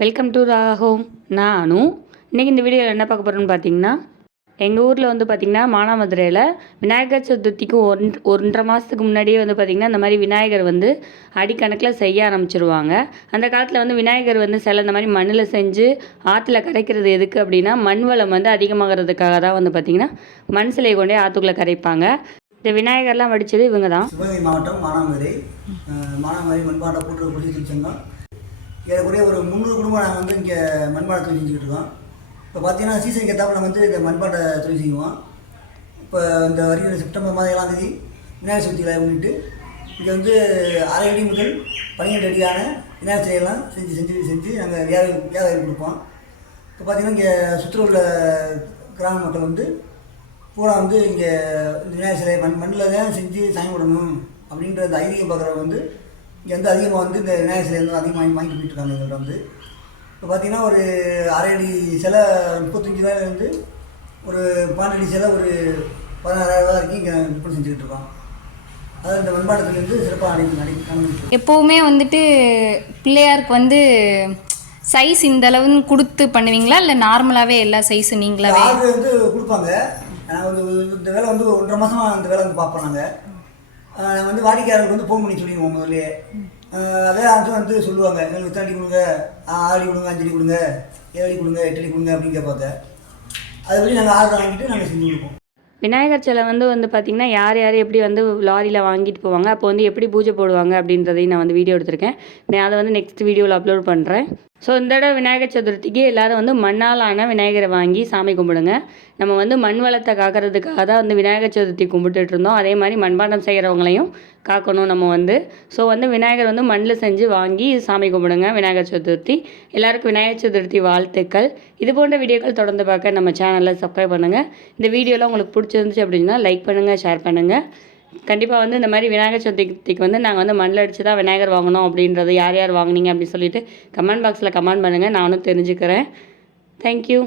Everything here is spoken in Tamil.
வெல்கம் டு ராகோம் நான். அனு இன்றைக்கி இந்த வீடியோவில் என்ன பார்க்க போகிறோன்னு பார்த்தீங்கன்னா எங்கள் ஊரில் வந்து பார்த்திங்கன்னா மானாமதுரையில் விநாயகர் சதுர்த்திக்கு ஒன் ஒன்றரை மாதத்துக்கு முன்னாடியே வந்து பார்த்திங்கன்னா இந்த மாதிரி விநாயகர் வந்து அடிக்கணக்கில் செய்ய ஆரம்பிச்சிருவாங்க. அந்த காலத்தில் வந்து விநாயகர் வந்து சில இந்த மாதிரி மண்ணில் செஞ்சு ஆற்றுல கரைக்கிறது எதுக்கு அப்படின்னா மண் வளம் வந்து அதிகமாகிறதுக்காக தான் வந்து பார்த்திங்கன்னா மண் சிலையை கொண்டே ஆற்றுக்குள்ளே கரைப்பாங்க. இந்த விநாயகர்லாம் வடித்தது இவங்க தான் சிவகங்கை மாவட்டம் மானாமதுரை. மானாமதுரை மண்பாண்ட கூட்டுறவு பொது ஏறக்குறைய ஒரு முந்நூறு குடும்பம் நாங்கள் வந்து இங்கே மண்பானை தொழில் செஞ்சுக்கிட்டு இருக்கோம். இப்போ பார்த்தீங்கன்னா சீசனுக்கு ஏற்றாப்புல வந்து இந்த மண்பாண்ட தொழில் செய்வோம். இப்போ இந்த வருகிற செப்டம்பர் மாதம் ஏழாம் தேதி விநாயகர் சதுர்த்திகளை முன்னிட்டு இங்கே வந்து அரை அடி முதல் பன்னிரெண்டு அடியான விநாயகர் சிலையெல்லாம் செஞ்சு செஞ்சு செஞ்சு நாங்கள் வியாபாரி வியாபாரி கொடுப்போம். இப்போ பார்த்தீங்கன்னா இங்கே சுற்று உள்ள கிராம மக்கள் வந்து பூரா வந்து இங்கே இந்த விநாயகர் சிலை மண் மண்ணில் தான் செஞ்சு சாமி விடணும் அப்படின்ற அந்த ஐதீகம் பார்க்குறவங்க வந்து இங்கே வந்து அதிகமாக வந்து இந்த விநாயகர் சிலை வந்து அதிகமாக வாங்கி வாங்கிட்டு போயிட்டு இருக்காங்க எங்கள்கிட்ட வந்து. இப்போ பார்த்தீங்கன்னா ஒரு அரை அடி சிலை முப்பத்தஞ்சு ரூபாயிலேருந்து ஒரு பன்னெண்டு அடி சிலை ஒரு பதினாறாயிரம் ரூபா வரைக்கும் இங்கே விற்பனை செஞ்சுக்கிட்டு இருக்கோம். இந்த மண்பாட்டத்துலேருந்து சிறப்பாக அடை அனுபவிச்சு எப்போவுமே வந்துட்டு பிள்ளையாருக்கு வந்து சைஸ் இந்த அளவுன்னு கொடுத்து பண்ணுவீங்களா? இல்லை நார்மலாகவே எல்லா சைஸும் நீங்களாவே? ஆர்டர் வந்து கொடுப்பாங்க. நாங்கள் வந்து இந்த வேலை வந்து ஒன்றரை மாதமாக அந்த வேலை வந்து பார்ப்போம் நாங்கள் நாங்கள் வந்து வாடிக்கையாளருக்கு வந்து ஃபோன் பண்ணி சொல்லிடுவோம் முதல்லையே அதே ஆன்சர் வந்து சொல்லுவாங்க. எங்களுக்கு இத்தனை கொடுங்க. ஆ, ஆறு கொடுங்க அஞ்சடி கொடுங்க ஏழு கொடுங்க எட்டடி கொடுங்க அப்படின்னு கேட்பாங்க அதுபடி நாங்கள் ஆர்டர் வாங்கிட்டு நாங்கள் செஞ்சு கொடுப்போம். விநாயகர் சிலை வந்து வந்து பார்த்திங்கன்னா யார் யார் எப்படி வந்து லாரியில் வாங்கிட்டு போவாங்க அப்போ வந்து எப்படி பூஜை போடுவாங்க அப்படின்றதையும் நான் வந்து வீடியோ எடுத்திருக்கேன். நான் அதை வந்து நெக்ஸ்ட் வீடியோவில் அப்லோட் பண்ணுறேன் ஸோ இந்த தடவை விநாயகர் சதுர்த்திக்கு எல்லாரும் வந்து மண்ணால் ஆன விநாயகரை வாங்கி சாமி கும்பிடுங்க. நம்ம வந்து மண் வளத்தை காக்கிறதுக்காக தான் வந்து விநாயகர் சதுர்த்தி கும்பிட்டுட்டு இருந்தோம். அதே மாதிரி மண்பாண்டம் செய்கிறவங்களையும் காக்கணும் நம்ம வந்து. ஸோ வந்து விநாயகர் வந்து மண்ணில் செஞ்சு வாங்கி சாமி கும்பிடுங்க. விநாயகர் சதுர்த்தி. எல்லாருக்கும் விநாயகர் சதுர்த்தி வாழ்த்துக்கள். இது போன்ற வீடியோக்கள் தொடர்ந்து பார்க்க நம்ம சேனலில் சப்ஸ்கிரைப் பண்ணுங்கள் இந்த வீடியோலாம் உங்களுக்கு பிடிச்சிருந்துச்சு அப்படின்னா லைக் பண்ணுங்கள் ஷேர் பண்ணுங்கள் கண்டிப்பாக வந்து இந்த மாதிரி விநாயகர் சதுர்த்திக்கு வந்து நாங்கள் வந்து மண்ணில் அடித்து தான் விநாயகர் வாங்கணும் அப்படின்றது யார் யார் வாங்கினீங்க அப்படின்னு சொல்லிட்டு கமெண்ட் பாக்ஸில் கமெண்ட் பண்ணுங்கள் நானும் தெரிஞ்சுக்கிறேன். தேங்க்யூ